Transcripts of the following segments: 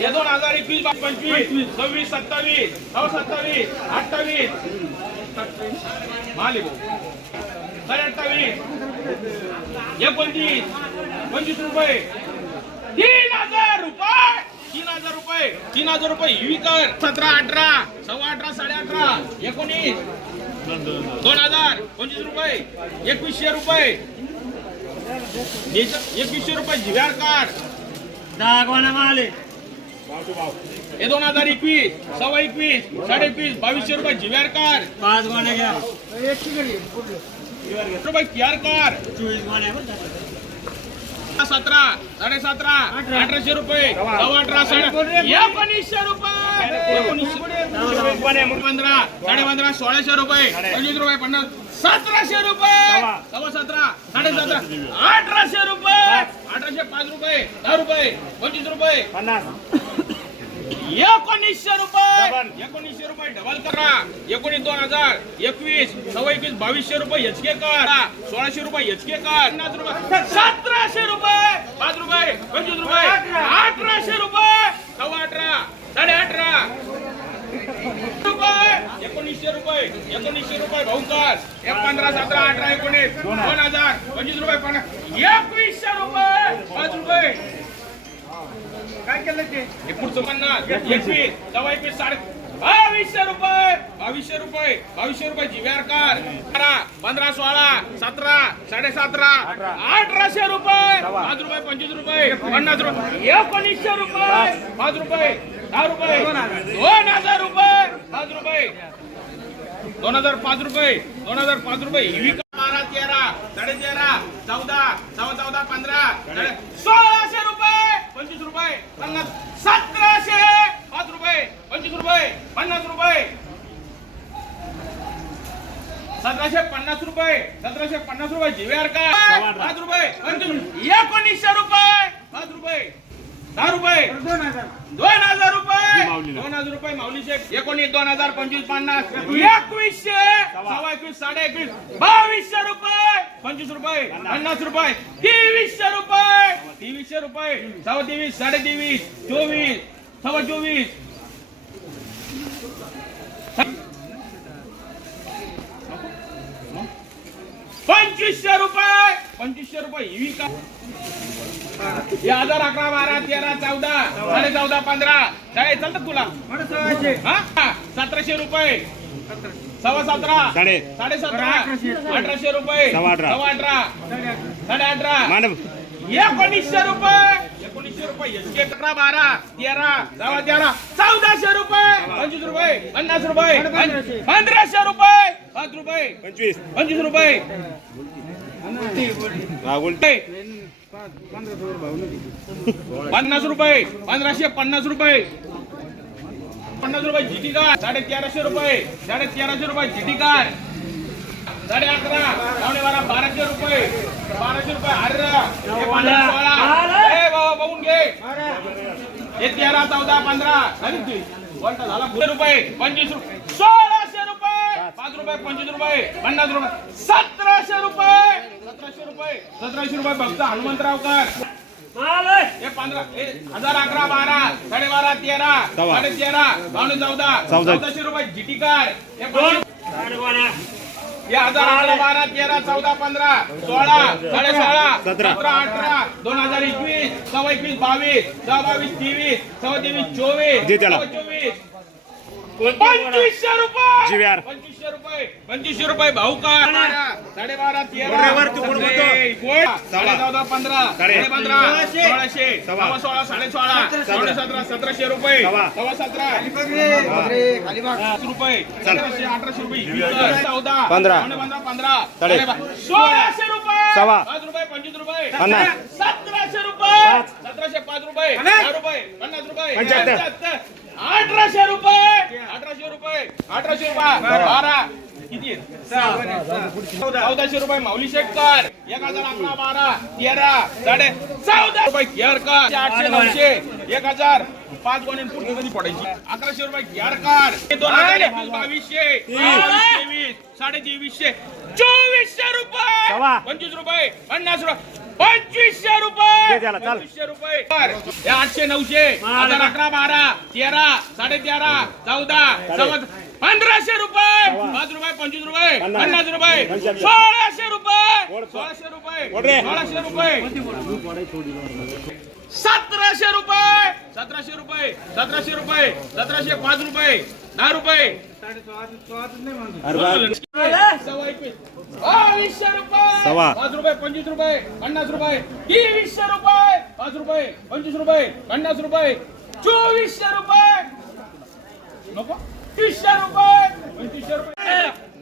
हे 2021 25 26 27 27 28 माले 28 29 25 रुपये 3000 रुपये 3000 रुपये 3000 रुपये विकर 17 18 18 18 19 2000 25 रुपये 2100 रुपये 2100 रुपये जीव्यार कार्ड दागवाना माले हे 2021 21 21 2200 रुपये जीव्यार कार्ड 5 गोण्या घ्या रुपये क्यूआर कार्ड 24 गोण्या 17 17.5 1800 रुपये 18 1900 रुपये 15 15.5 1600 रुपये 25 रुपये 50 1700 रुपये 17 17.5 1800 रुपये 1805 रुपये 10 रुपये 25 रुपये 1900 रुपये 1900 रुपये डबल करा 19 2000 21 21 2200 रुपये एचके कर 1600 रुपये एचके कर 50 रुपये 1700 रुपये 5 रुपये 25 रुपये 1800 रुपये 18 18.5 रुपये 1900 रुपये 1900 रुपये भाऊकर 15 17 18 19 2000 25 रुपये 2100 रुपये 5 रुपये काय केलं ते हे पुढचं 50 21 21 2200 रुपये 2200 रुपये जीव्यार कार 15 16 17 17.5 1800 रुपये 5 रुपये 25 रुपये 50 रुपये 1900 रुपये 5 रुपये 10 रुपये 2000 रुपये 5 रुपये 2005 रुपये 2005 रुपये 12 13 13.5 14 14 15 1600 रुपये 25 रुपये 50 1700 5 रुपये 25 रुपये 50 रुपये 1750 रुपये 1750 रुपये जीव्यार का 5 रुपये 1900 रुपये 5 रुपये 10 रुपये 2000 रुपये 2000 रुपये माऊली शेख 19 2000 25 50 2100 21 2200 रुपये 25 रुपये 50 रुपये 2300 रुपये 2300 रुपये 23 23 24 24 2500 रुपये 2500 रुपये ही का 1000 11 12 13 14 14.5 15 काय चालतं तुला 1700 रुपये 17.5 1800 रुपये 18 18 1900 रुपये 1900 रुपये 11 12 13 1400 रुपये 25 रुपये 50 रुपये 1500 रुपये 5 रुपये 25 रुपये 50 रुपये 1550 रुपये 50 रुपये जीटी कार 1350 रुपये 1350 रुपये जीटी कार 11.5 1200 रुपये 1200 रुपये अरे 15 16 बाबा बघून घे हे 13 14 15 वरता झाला रुपये 25 रुपये 1600 रुपये 5 रुपये 25 रुपये 50 रुपये 1700 रुपये 1700 रुपये भक्त हनुमंतराव कर हे 15 1000 11 12 12.5 13 13 14 रुपये जीटी कार हे 1000 11 12 13 14 15 16 16.5 17 18 2021 21 22 23 24 24 2500 रुपये 2500 रुपये भाऊ का 12.5 13 14 15 1600 16 16.5 17 रुपये 17 रुपये 1800 रुपये 14 15 15 1600 रुपये 5 रुपये 25 रुपये 1700 रुपये 1705 रुपये 10 रुपये 50 रुपये 1800 रुपये 1800 रुपये 12 किती 1400 रुपये माऊली शेखकर 1011 12 13 14.5 रुपये केअर कर 800 900 1000 5 गोणी पूर्ण कधी पडायची 1100 रुपये केअर कर 2200 23 23 2400 रुपये 25 रुपये 50 रुपये 2500 रुपये द्याला, चाल. 2500 रुपये हे 800 900 1000 11 12 13 13.5 14 1500 रुपये 5 रुपये 25 रुपये 50 रुपये 1600 रुपये 1600 रुपये 1600 रुपये 1700 रुपये 1700 रुपये 1700 रुपये 1700 5 रुपये 10 रुपये 2200 रुपये सव्वा. 5 रुपये 25 रुपये 50 रुपये 2300 रुपये 5 रुपये 25 रुपये 50 रुपये 2400 रुपये नको 300 रुपये 2500 रुपये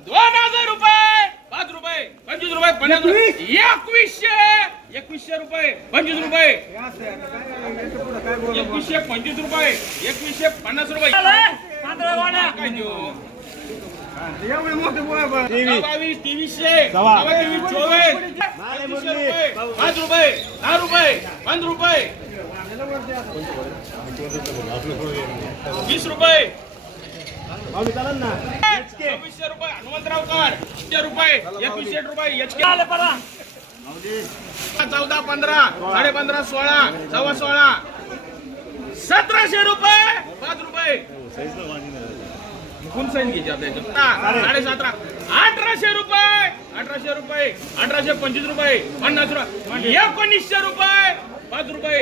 2000 रुपये 5 रुपये 25 रुपये 50 रुपये 2100 रुपये 25 रुपये 2100 25 रुपये 2100 50 रुपये काय देऊ? 2300 सव्वा. 24 रुपये 5 रुपये 10 रुपये 5 रुपये 20 रुपये 2600 रुपये हनुमंतराव कार 100 रुपये 2100 रुपये 14 15 15.5 16 16 1700 रुपये 5 रुपये कोण साईन घ्यायची आपल्याच्या 17.5 1800 रुपये 1800 रुपये 1825 रुपये 50 रुपये 1900 रुपये 5 रुपये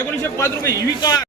1905 रुपये ही कार